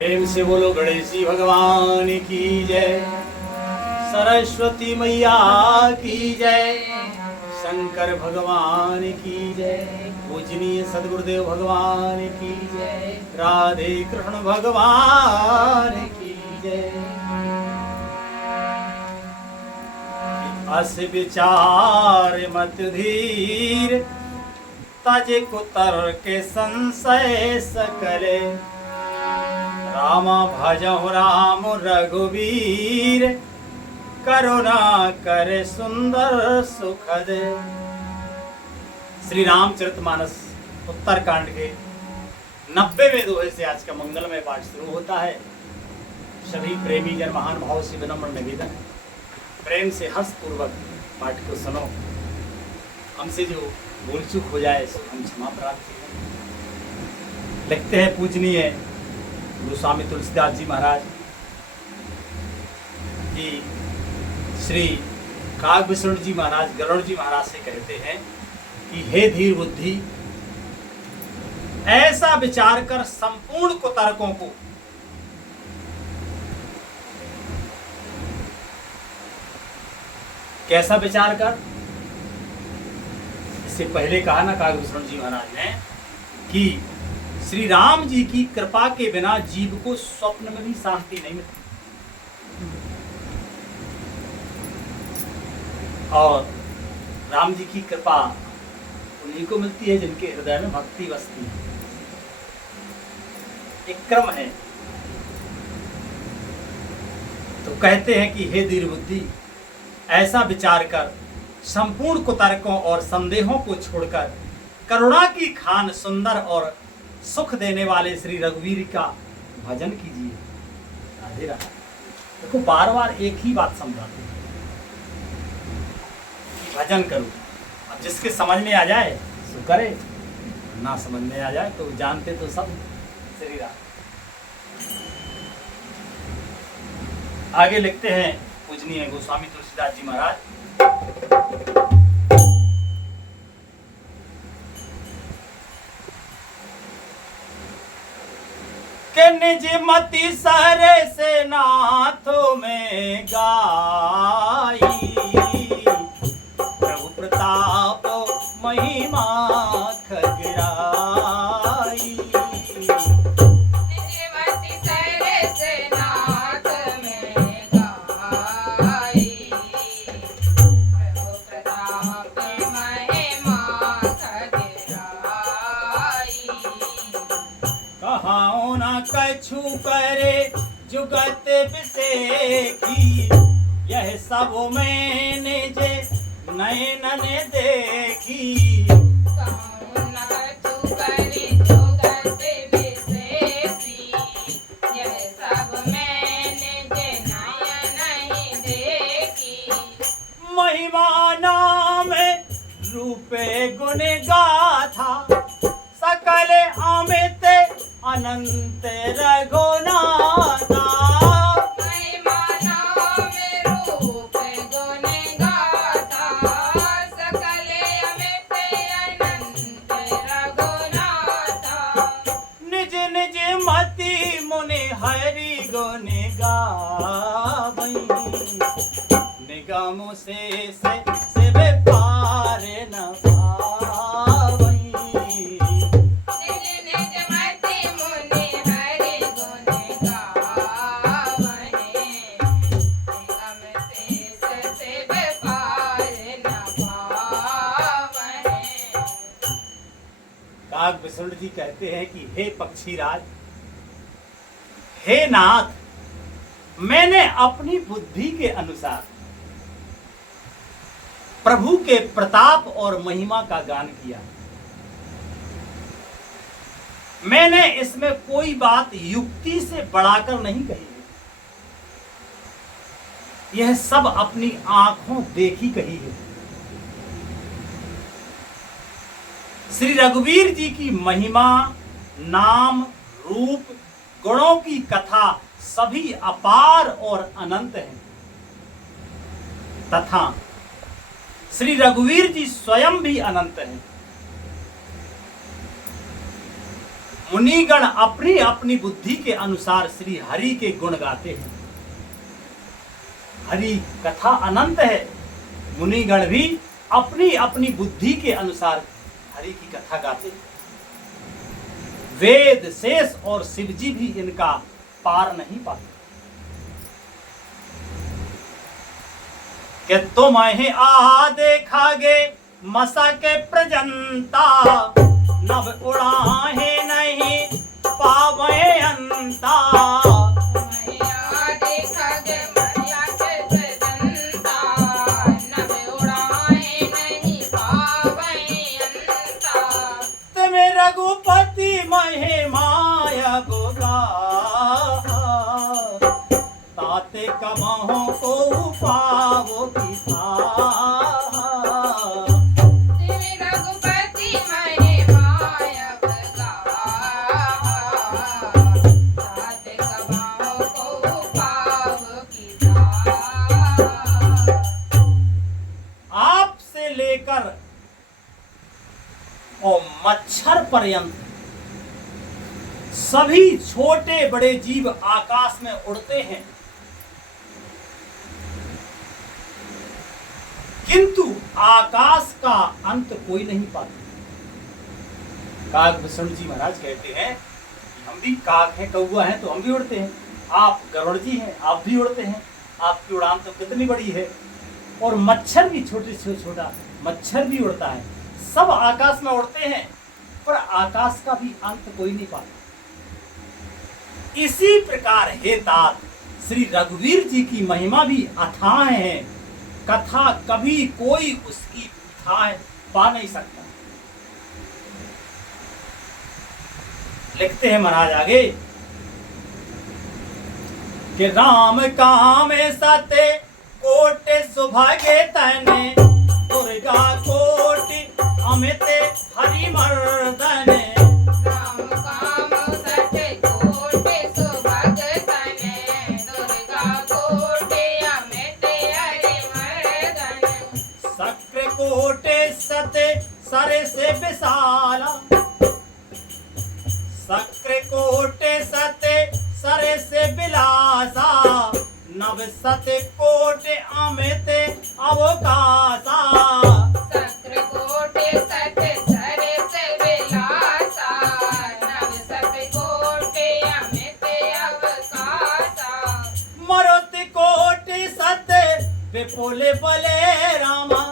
प्रेम से बोलो गणेश जी भगवान की जय, सरस्वती मैया की जय, शंकर भगवान की जय, पूजनीय सदगुरुदेव भगवान की जय, राधे कृष्ण भगवान की जय। अस विचार मत धीर, तज कुतर के संशय सकले, राम भजहु राम रघुवीर, करुणा करे सुंदर सुखद। श्री रामचरितमानस उत्तरकांड के 90वें दोहे से आज का मंगलमय पाठ शुरू होता है। सभी प्रेमी जन महान भाव से विनम्र निवेदन, प्रेम से हर्षपूर्वक पाठ को सुनो। हमसे जो भूल चूक हो जाए सो हम क्षमा प्रार्थी हैं। लिखते हैं पूजनीय गोस्वामी तुलसीदास जी महाराज कि श्री कागभूषण जी महाराज गरुड़ जी महाराज से कहते हैं कि हे धीर बुद्धि, ऐसा विचार कर संपूर्ण कुतर्कों को कैसा विचार कर। इससे पहले कहा ना कागभूषण जी महाराज ने कि श्री राम जी की कृपा के बिना जीव को स्वप्न में भी शांति नहीं मिलती, और राम जी की कृपा उन्हीं को मिलती है जिनके हृदय में भक्ति बसती है। एक क्रम है। तो कहते हैं कि हे धीर बुद्धि, ऐसा विचार कर संपूर्ण कुतर्कों और संदेहों को छोड़कर करुणा की खान सुंदर और सुख देने वाले श्री रघुवीर का भजन कीजिए। राधे राधे। देखो बार बार एक ही बात समझाते हैं, भजन करो। अब जिसके समझ में आ जाए सो करे, ना समझ में आ जाए तो जानते तो सब श्री राम। आगे लिखते हैं पूजनीय गोस्वामी तुलसीदास जी महाराज, के निज मति सारे से नाथों में गाई, प्रभु प्रताप महिमा खगराई। निज मति सारे से नाथ में गाई, प्रभु प्रताप महिमा खगराई। कहाओ न कछु करे जुगत बिसेखी, यह सब मैंने जे नयन ने देखी। कहाओ न कछु करे जुगत बिसेखी, यह सब मैंने जे नयन ही देखी। महिमा नाम रूपे गुण गाथा, सकल अमित अनंत रघुनाथा। महिमा नाम रूप गुण गाथा, सकल अमित अनंत रघुनाथा। निज निज मति मुनि हरि गुण गावई, निगम से पार न पावई। निज निज मति मुनि हरि गुण गावई, निगम से पार न पावई। कागभूषण जी कहते हैं कि हे पक्षीराज, हे नाथ, मैंने अपनी बुद्धि के अनुसार प्रभु के प्रताप और महिमा का गान किया। मैंने इसमें कोई बात युक्ति से बढ़ाकर नहीं कही है, यह सब अपनी आंखों देखी कही है। श्री रघुवीर जी की महिमा, नाम, रूप, गुणों की कथा सभी अपार और अनंत हैं, तथा श्री रघुवीर जी स्वयं भी अनंत हैं। मुनिगण अपनी अपनी बुद्धि के अनुसार श्री हरि के गुण गाते हैं। हरि कथा अनंत है। मुनिगण भी अपनी अपनी बुद्धि के अनुसार हरि की कथा गाते हैं। वेद शेष और शिवजी भी इनका पार नहीं पाते। कि तुम्हें आ देखा गे मसा के प्रजंता, नभ उड़ाहे नहीं पावे अंता। मैया देखा गे मैया के प्रजंता, नभ उड़ाए नहीं पावे अंता। तुम रघुपति महिमाया गोगा, ताते कमाहो को पावो पिता। तिमि रघुपति महिमाया बगा, तात कमाओ को पाव किता। आपसे लेकर और मच्छर पर्यंत सभी छोटे बड़े जीव आकाश में उड़ते हैं, किंतु आकाश का अंत कोई नहीं पाता। काग भूषण जी महाराज कहते हैं कि हम भी काग हैं, कौवा हैं, तो हम भी उड़ते हैं। आप गरुड़ जी हैं, आप भी उड़ते हैं। आपकी उड़ान तो कितनी बड़ी है। और मच्छर भी छोटे से छोटा मच्छर भी उड़ता है। सब आकाश में उड़ते हैं, पर आकाश का भी अंत कोई नहीं पाता। इसी प्रकार हे तात, श्री रघुवीर जी की महिमा भी अथाह है। कथा कभी कोई उसकी था पा नहीं सकता। लिखते हैं महाराज आगे कि राम काम सते कोटे सुभागे तने, दुर्गा कोटि अमित हरि मर्दने। राम काम सत्य कोटि सुभग तने, दुर्गा कोटि अमित हरि मर्दन। सक्र कोटे सते सरे से विशाला, सक्र कोटे सते सरे से बिलासा। नव सते कोटे अमित अवकाशा। सक्र कोटि सत्य सरे से विलासा, नव सत्य कोटि अमित अवकाशा। मरुति कोटि सते विपुल बले रामा,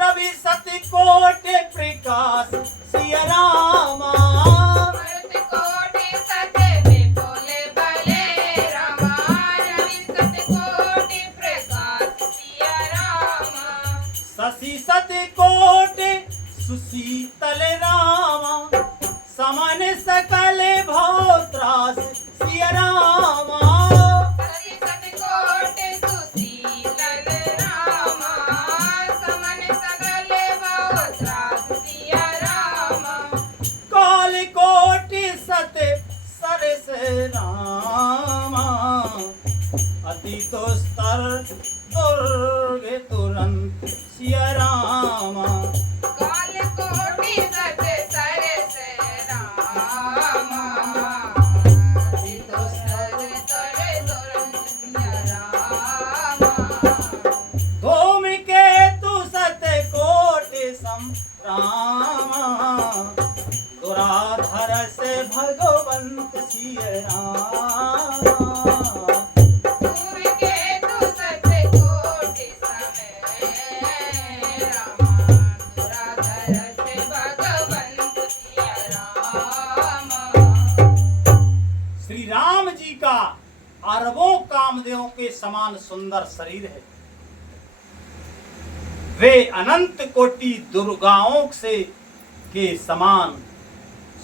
रवि सति कोटि प्रकाश सिया रामा। मरुत कोटि सत्य विपुल बले रामा, रवि सत्य कोटि प्रकाश सिया रामा। शशि सति कोटि सुशीतल रामा, समन सकल भौत्रास सिया रामा। सति सति कोटि सुशीतल रामा, समन सकल भवत्रास सिया रामा। काल कोटि सते सरस रामा, अति दुस्तर दुर्गे तुरंत सिया रामा। काल कोटि सत्य सरस रामा, अति दुस्तर तर तुरंत सिया रामा। धूमकेतु सते कोटि संरामा, दुराधर से भगवंत सिया रामा। धूमकेतु सत्य कोटि समय रामा, दुराधर से भगवंत सिया रामा। श्री राम जी का अरबों कामदेवों के समान सुंदर शरीर है। वे अनंत कोटि दुर्गाओं से के समान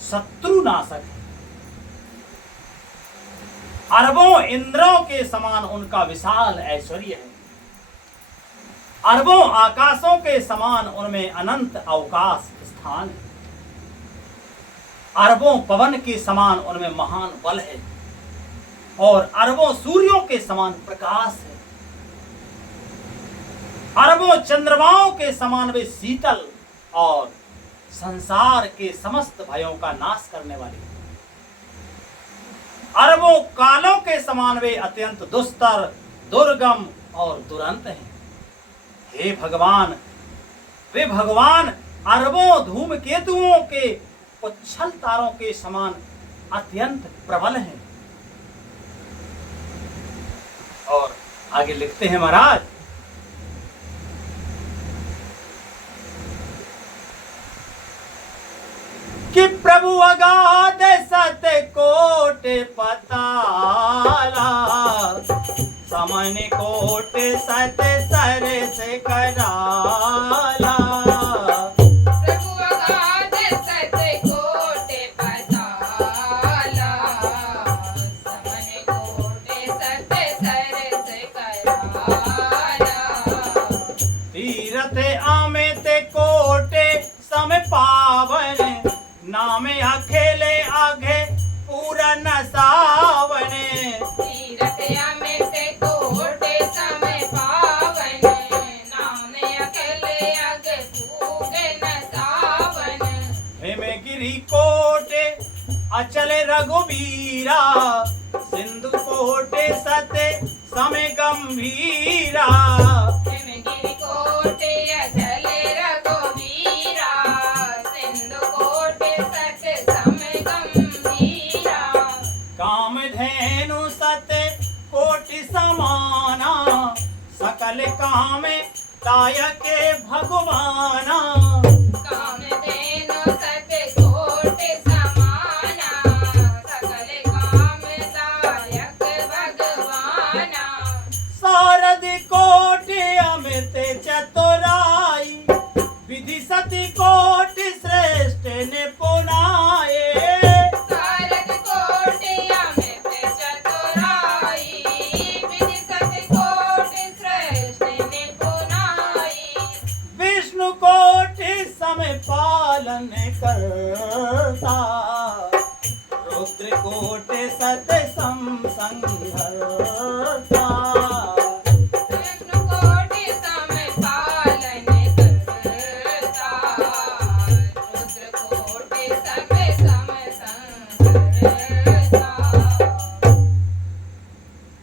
शत्रु नाशक है। अरबों इंद्रों के समान उनका विशाल ऐश्वर्य है। अरबों आकाशों के समान उनमें अनंत अवकाश स्थान है। अरबों पवन के समान उनमें महान बल है और अरबों सूर्यों के समान प्रकाश है। अरबों चंद्रमाओं के समान वे शीतल और संसार के समस्त भयों का नाश करने वाली है। अरबों कालों के समान वे अत्यंत दुस्तर, दुर्गम और दुरंत हैं। हे भगवान, वे भगवान अरबों धूमकेतुओं के उच्छल तारों के समान अत्यंत प्रबल हैं। और आगे लिखते हैं महाराज, कि प्रभु अगाध सत्य कोट पताला, समन कोट सत्य सर से कराला। प्रभु अगाध सत्य कोट पताला, समन कोट सत्य सर से कराला। तीरथ आमित कोटे सम पावन, नामे अखेले आगे पूरन सावने। तीरथ अमित कोटि सम पावन, नामे अकेले अग पूगन सावन। हेमगिरि कोटे अचल रघुबीरा, सिंधु कोटे सत्य समय गंभीरा। हिमगिरि कोटि अचल रघुवीरा, सिंधु कोटि सत्य सम गंभीरा। कामधेनु सत्य कोटि समाना, सकल काम दायक भगवाना। कामधेनु सत्य कोटि समाना, सकल काम दायक भगवाना। सारद कोटि अमित चतुराई, विधि सति कोटि श्रेष्ठ निपुणाए। सारद कोटि अमित चतुराई, विधि सति कोटि श्रेष्ठ निपुणाई। विष्णु कोटि समय पालन करता, रुद्र कोटि सत्य संहरता। विष्णु कोटि सम पालन करता, रुद्र कोटि सम संहरता।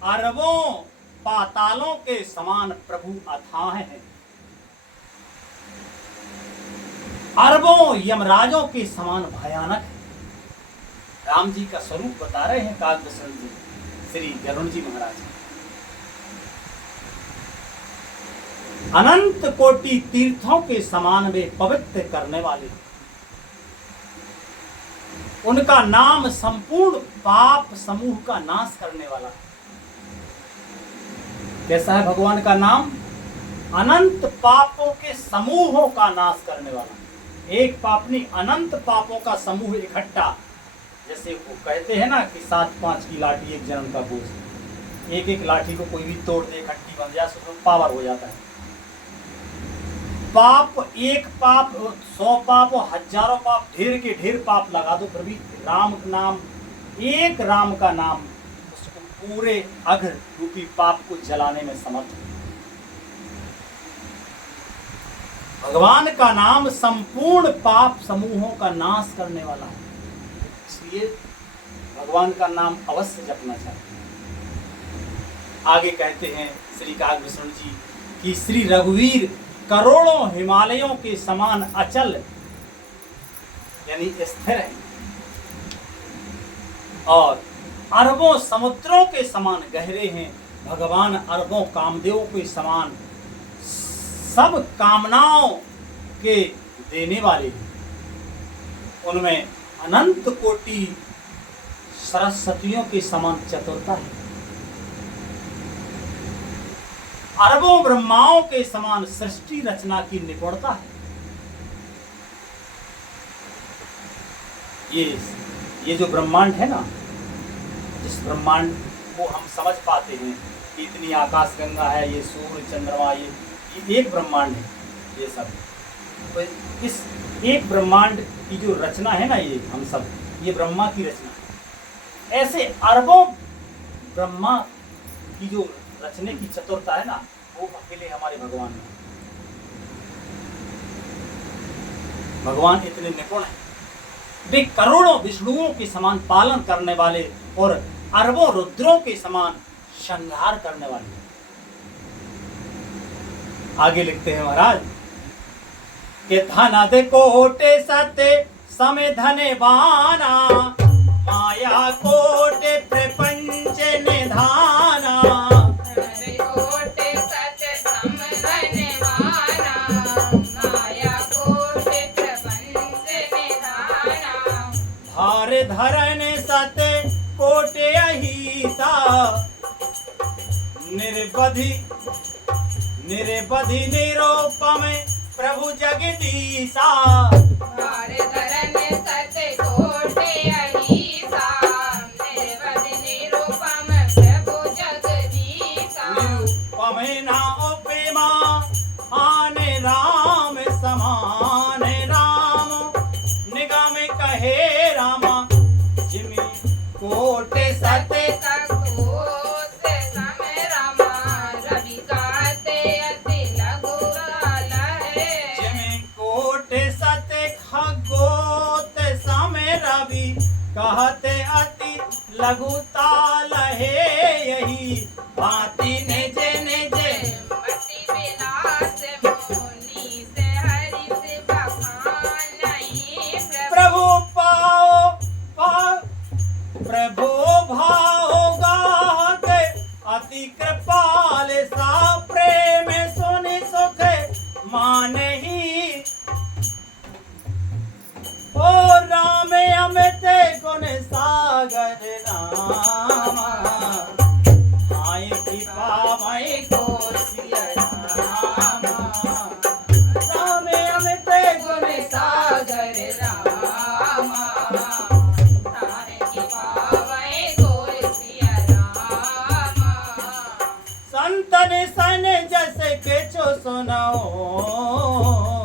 अरबों पातालों के समान प्रभु अथाह हैं। अरबों यमराजों के समान भयानक है। राम जी का स्वरूप बता रहे हैं काकभूषण जी, श्री गरुण जी महाराज। अनंत कोटि तीर्थों के समान वे पवित्र करने वाले, उनका नाम संपूर्ण पाप समूह का नाश करने वाला। कैसा है भगवान का नाम? अनंत पापों के समूहों का नाश करने वाला। एक पाप नहीं, अनंत पापों का समूह इकट्ठा। जैसे वो कहते हैं ना कि 7-5 की लाठी एक जन्म का बोझ। एक एक लाठी को कोई भी तोड़ दे, इकट्ठी बन जाए, उसमें पावर हो जाता है। पाप, एक पाप, 100 पाप, हजारों पाप, ढेर के ढेर पाप लगा दो, फिर भी राम का नाम, एक राम का नाम उसको पूरे अघ रूपी पाप को जलाने में समर्थ है। भगवान का नाम संपूर्ण पाप समूहों का नाश करने वाला है, इसलिए भगवान का नाम अवश्य जपना चाहिए। आगे कहते हैं श्री काकभूषण जी कि श्री रघुवीर करोड़ों हिमालयों के समान अचल यानी स्थिर है, और अरबों समुद्रों के समान गहरे हैं। भगवान अरबों कामदेवों के समान सब कामनाओं के देने वाले हैं। उनमें अनंत कोटि सरस्वतियों के समान चतुरता है। अरबों ब्रह्माओं के समान सृष्टि रचना की निपुणता है। ये जो ब्रह्मांड है ना, जिस ब्रह्मांड को हम समझ पाते हैं कि इतनी आकाश गंगा है, ये सूर्य चंद्रमा, ये एक ब्रह्मांड है। ये सब तो इस एक ब्रह्मांड की जो रचना है ना, ये हम सब, ये ब्रह्मा की रचना है। ऐसे अरबों ब्रह्मा की जो रचने की चतुरता है ना, वो अकेले हमारे भगवान में। भगवान इतने निपुण हैं, वे करोड़ों विष्णुओं के समान पालन करने वाले और अरबों रुद्रों के समान श्रृंगार करने वाली है। आगे लिखते हैं महाराज कि धन दे कोटे सत्य समय धने बाना, माया कोटे प्रपंच निधाना। कोटे सत्य सम धनवाना, माया कोटे प्रपंच निधाना। भार धरन सत्य कोटे अहिसा, निर्बधि निर्बधि निरोपम प्रभु जगदीशा। भार धरन सत्य कोटे अहिसा, निर्वधि निरूपम प्रभु जगदीशा। निरुपम ना उपमा आने राम समान, राम निगम कहे रामा जिमि कोटे सत्य। जिमि कोटे सत्य खगोत समय रवि, कहते अति लघु ताल है यही भांति निज निज। प्रभु पाओ प्रभु भाओ गाते अति कृपाल सा, प्रेम सुनि सुख मानहि। ओ राम अमित गुण सागर रामा, आई कृपामय को सिया रामा। राम अमित गुण सागर रामा, संतन सन जस केछो सुनाओ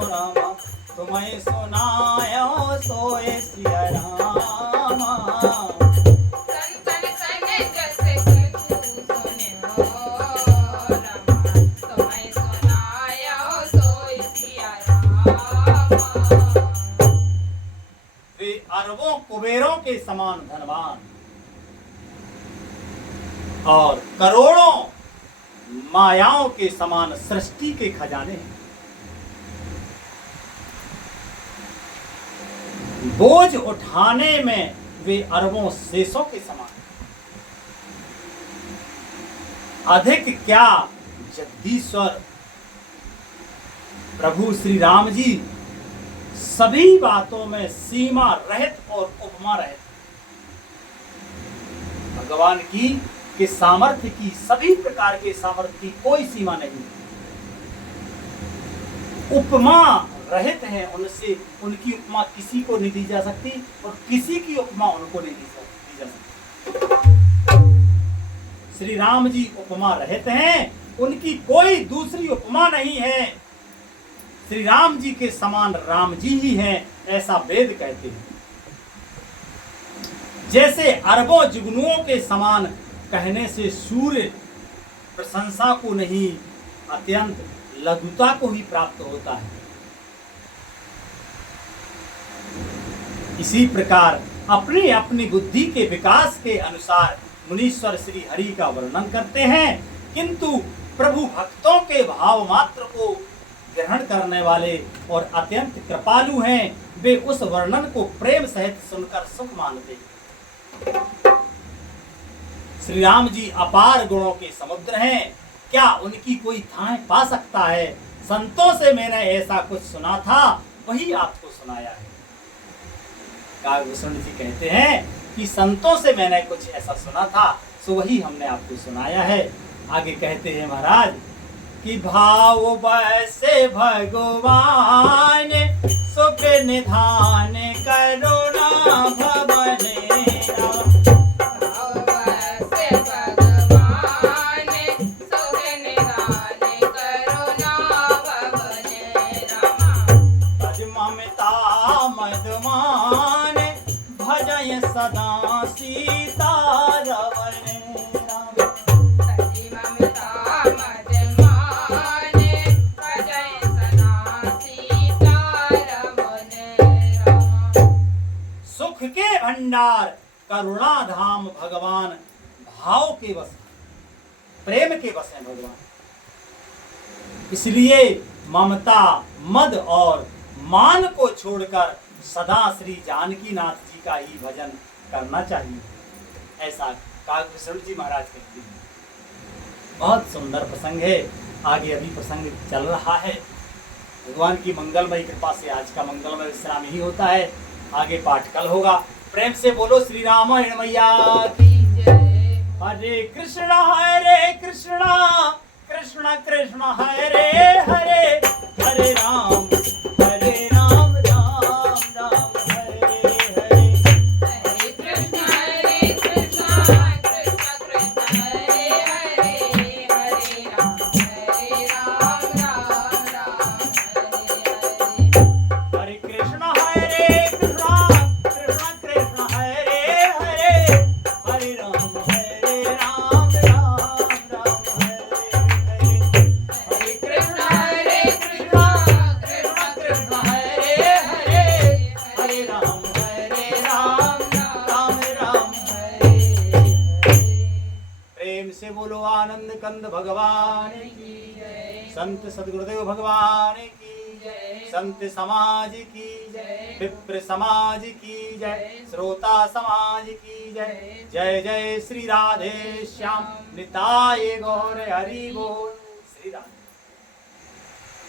रामा, तुम्हें सुनायो सोए सिया रामा। संतन सन जैसे कछु सुनो रामा, तुम्हें सुनायो सोई सिया रामा। वे अरबों कुबेरों के समान धनवान और करोड़ों मायाओं के समान सृष्टि के खजाने हैं। बोझ उठाने में वे अरबों शेषों के समान। अधिक क्या जगदीश्वर प्रभु श्री राम जी सभी बातों में सीमा रहित और उपमा रहित। भगवान की के सामर्थ्य की, सभी प्रकार के सामर्थ्य की कोई सीमा नहीं। उपमा रहित है, उनसे उनकी उपमा किसी को नहीं दी जा सकती और किसी की उपमा उनको नहीं दी जा सकती। श्री राम जी उपमा रहित हैं, उनकी कोई दूसरी उपमा नहीं है। श्री राम जी के समान राम जी ही हैं, ऐसा वेद कहते हैं। जैसे अरबों जुगनुओं के समान कहने से सूर्य प्रशंसा को नहीं, अत्यंत लघुता को ही प्राप्त होता है। इसी प्रकार अपनी अपनी बुद्धि के विकास के अनुसार मुनीश्वर श्री हरि का वर्णन करते हैं, किंतु प्रभु भक्तों के भाव मात्र को ग्रहण करने वाले और अत्यंत कृपालु हैं। वे उस वर्णन को प्रेम सहित सुनकर सुख मानते। श्री राम जी अपार गुणों के समुद्र हैं, क्या उनकी कोई थाह पा सकता है? संतों से मैंने ऐसा कुछ सुना था, वही आपको सुनाया है। काव्यभूषण जी कहते हैं कि संतों से मैंने कुछ ऐसा सुना था, सो वही हमने आपको सुनाया है। आगे कहते हैं महाराज कि भाव वैसे भगवान सुख निधान करुणा भवन। मदमान भजय सदा सीता रवन। सुख के भंडार करुणा धाम भगवान भाव के वश हैं, प्रेम के वश हैं भगवान। इसलिए ममता, मद और मान को छोड़कर सदा श्री जानकी नाथ जी का ही भजन करना चाहिए, ऐसा काकभूषण जी महाराज कहते हैं। बहुत सुंदर प्रसंग है, आगे अभी प्रसंग चल रहा है। भगवान की मंगलमयी कृपा से आज का मंगलमय विश्राम ही होता है, आगे पाठ कल होगा। प्रेम से बोलो श्री रामायण मैया की जय। हरे कृष्णा कृष्ण कृष्ण हरे हरे, हरे राम राम राम हरे हरे। हरे कृष्ण कृष्ण कृष्ण हरे हरे, हरे राम राम राम हरे हरे। हरे कृष्ण कृष्ण कृष्ण हरे हरे, हरे राम राम राम हरे हरे। हरे कृष्ण कृष्ण कृष्ण हरे हरे, हरे राम राम राम हरे हरे। प्रेम से बोलो आनंद कंद भगवान की जय। संत सदगुरुदेव भगवान की जय। संत समाज की जय। विप्र समाज की जय, श्रोता समाज की जय। जय जय श्री राधे श्याम निताय गौर हरि बोल। श्री राधे।